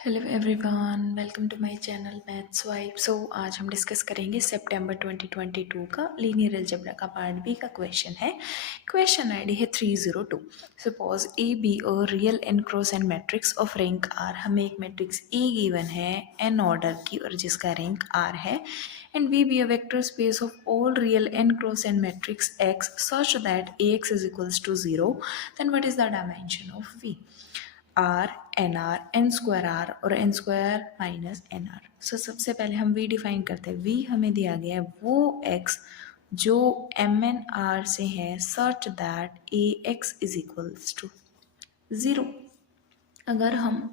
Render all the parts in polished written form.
Hello everyone, welcome to my channel maths vibe. आज हम discuss करेंगे सितंबर 2022 का लीनियर अलजेब्रा का पार्ट बी का क्वेश्चन है। क्वेश्चन आईडी है 302। सपोज ए बी और real N cross N matrix of rank R. हमें एक मैट्रिक्स ए गिवन है एन ऑर्डर की और जिसका रैंक आर है, and V be a vector space of all real N cross N matrix X such that A X is equals to 0, then what is the dimension of V? R N R N square R और N square minus N R. So सबसे पहले हम we define करते हैं। We हमें दिया गया है वो एक्स जो एम एन आर से है such that A X is equals to 0। अगर हम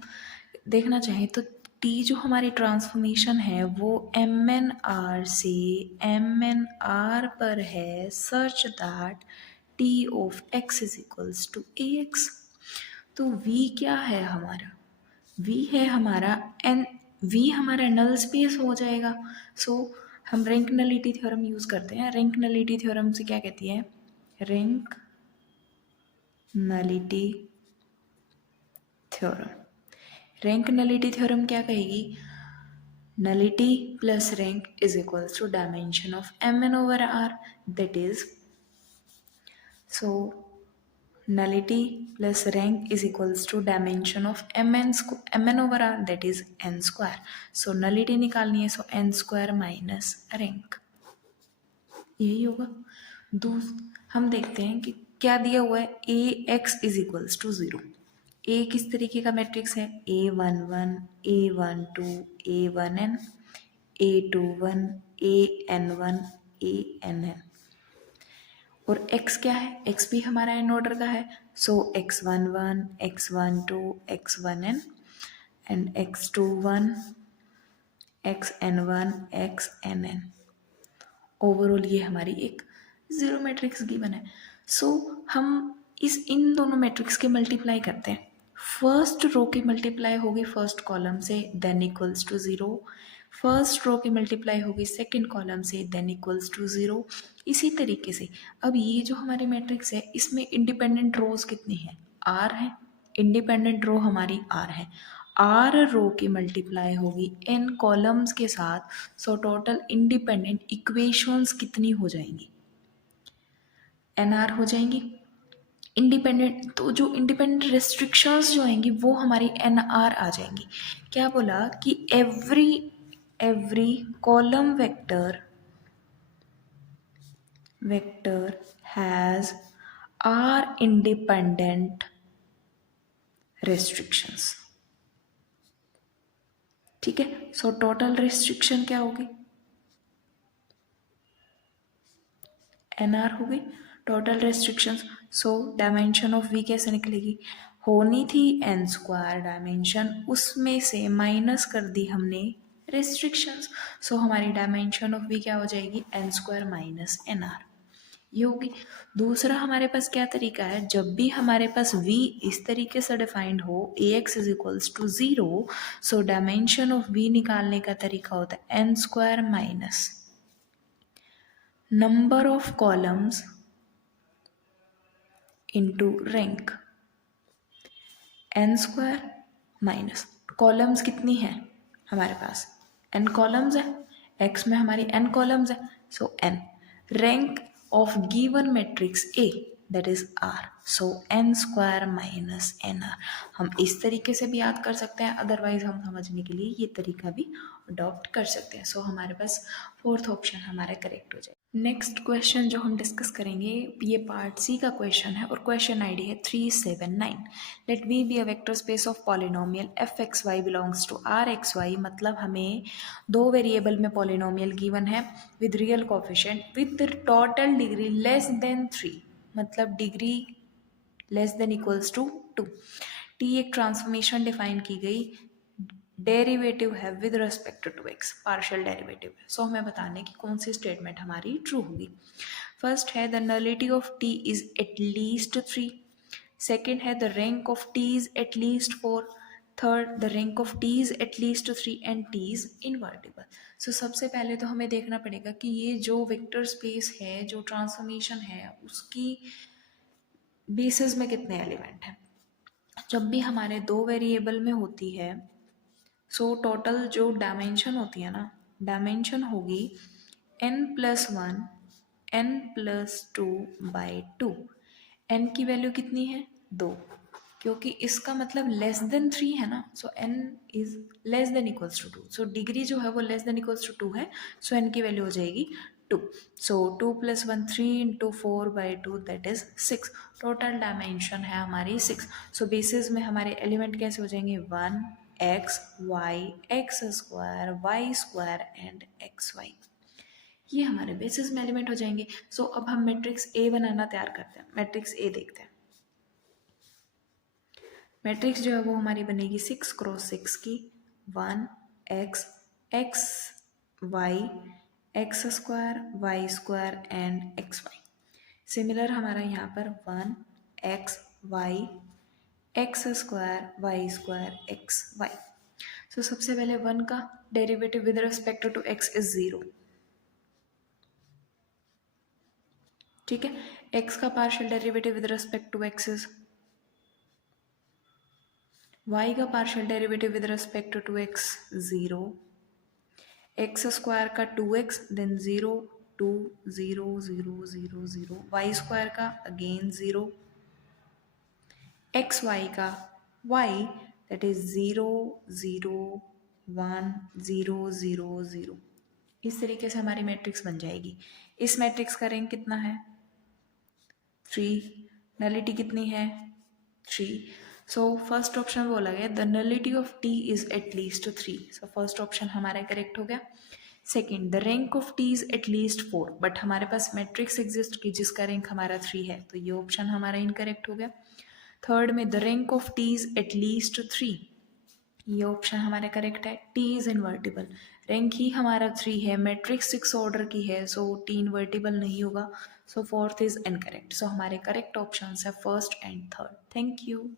देखना चाहें तो टी जो हमारी ट्रांसफॉर्मेशन है वो एम एन आर से एम एन आर पर है such that T of X is equals to A X. तो v क्या है हमारा? v है हमारा n। v हमारा नल स्पेस हो जाएगा। हम रैंक नलिटी थ्योरम यूज करते हैं। रैंक नलिटी थ्योरम से क्या कहती है? Rank nullity theorem. Rank nullity theorem क्या कहेगी? Nullity plus rank is equal to dimension of M N over R, that is nullity plus rank is equals to dimension of mn over r, that is n square. So nullity निकालनी है, so n square minus rank, यही होगा। हम देखते हैं कि क्या दिया हुआ है। ए एक्स इज इक्वल्स टू 0। ए किस तरीके का मैट्रिक्स है? A11 A12 A1n A21 AN1 ANn। और x क्या है? x भी हमारा n ऑर्डर का है। सो x11 x12 x1n and x21 xn1 xnn। Overall ये हमारी एक जीरो मैट्रिक्स गिवन है। हम इन दोनों मैट्रिक्स के मल्टीप्लाई करते हैं। फर्स्ट रो की मल्टीप्लाई होगी फर्स्ट कॉलम से, then equals to 0। First row की मल्टीप्लाई होगी सेकंड कॉलम से, देन इक्वल्स टू 0। इसी तरीके से अब ये जो हमारी मैट्रिक्स है इसमें इंडिपेंडेंट रोज कितनी है? आर है। इंडिपेंडेंट रो हमारी आर है। आर रो की मल्टीप्लाई होगी एन कॉलम्स के साथ, सो टोटल इंडिपेंडेंट इक्वेशंस कितनी हो जाएंगी? एन आर हो जाएंगी। इंडिपेंडेंट तो जो इंडिपेंडेंट रेस्ट्रिक्शंस जो आएंगी वो हमारी एन आर आ जाएंगी। क्या बोला कि every column vector has R independent restrictions. ठीक है। सो टोटल रेस्ट्रिक्शन क्या होगी? एन आर होगी total restrictions. So dimension of V कैसे निकलेगी? होनी थी एन स्क्वायर डायमेंशन, उसमें से माइनस कर दी हमने रेस्ट्रिक्शंस। सो हमारी डायमेंशन ऑफ वी क्या हो जाएगी? N square minus N R, ये होगी। दूसरा हमारे पास क्या तरीका है? जब भी हमारे पास v इस तरीके से डिफाइंड हो A X is equals to 0, so dimension of v निकालने का तरीका होता है N square minus number of columns into rank. N square minus columns कितनी है हमारे पास? एन कॉलम्स है। एक्स में हमारी एन कॉलम्स है, so N. Rank of given matrix A, that is R, so N square minus N R. हम इस तरीके से भी याद कर सकते हैं, अदरवाइज हम समझने के लिए ये तरीका भी अडॉप्ट कर सकते हैं। सो हमारे पास फोर्थ ऑप्शन हमारा करेक्ट हो जाए। नेक्स्ट क्वेश्चन जो हम डिस्कस करेंगे ये पार्ट सी का क्वेश्चन है और क्वेश्चन आईडी है 379। Let V be a vector space of polynomial F X Y belongs to R X Y. मतलब हमें दो वेरिएबल में पॉलिनोमियल गिवन है with real coefficient with total degree less than 3, मतलब degree less than equals to 2। T एक transformation define की गई, derivative है with respect to X, partial derivative है। सो हमें बताने की कौन सी स्टेटमेंट हमारी ट्रू होगी। फर्स्ट है the nullity of T is at least 3। Second है the rank of T is at least 4। Third the rank of T is at least 3 and T is invertible. So सबसे पहले तो हमें देखना पड़ेगा कि ये जो वेक्टर स्पेस है, जो ट्रांसफॉर्मेशन है, उसकी बेसिस में कितने एलिमेंट हैं। जब भी हमारे दो वेरिएबल में होती है सो टोटल जो डायमेंशन होती है ना, डायमेंशन होगी n+1 n+2/2। n की वैल्यू कितनी है? 2, क्योंकि इसका मतलब लेस देन 3 है ना, so n is less than equals to 2। So degree जो है वो लेस देन इक्वल्स टू 2 है, सो n की वैल्यू हो जाएगी 2। सो 2+1 3 × 4/2 दैट इज 6। टोटल डायमेंशन है हमारी 6। सो बेसिस में हमारे एलिमेंट कैसे हो जाएंगे? 1 x y x² y² and xy। ये हमारे बेसिस में एलिमेंट हो जाएंगे। सो अब हम मैट्रिक्स ए बनाना तैयार करते हैं। मैट्रिक्स ए देखते हैं। मैट्रिक्स जो है वो हमारी बनेगी 6x6 की 1 x x y x² y² and xy। Similar हमारा यहाँ पर 1 x y x² y² xy। सो सबसे पहले 1 का derivative with respect to x is 0। ठीक है, x का partial derivative with respect to x is, y का partial derivative with respect to x 0, x² का 2x देन 0 2 0 0 0 0, y² का अगेन 0, xy का y दैट इज 0 0 1 0 0 0। इस तरीके से हमारी मैट्रिक्स बन जाएगी। इस मैट्रिक्स का रैंक कितना है? 3। नलिटी कितनी है? 3। सो फर्स्ट ऑप्शन बोला गया the nullity of T is at least 3। So first option हमारा करेक्ट हो गया। Second, the rank of T is at least 4, but हमारे पास मैट्रिक्स एग्जिस्ट की जिसका रैंक हमारा 3 है, तो ये ऑप्शन हमारा इनकरेक्ट हो गया। थर्ड में the rank of T is at least 3, ये ऑप्शन हमारा करेक्ट है। टी इज इनवर्टिबल, रैंक ही हमारा 3 है, मैट्रिक्स 6 ऑर्डर की है, सो टी इनवर्टिबल नहीं होगा। सो फोर्थ इज इनकरेक्ट। सो हमारे करेक्ट ऑप्शन है first and third. Thank you.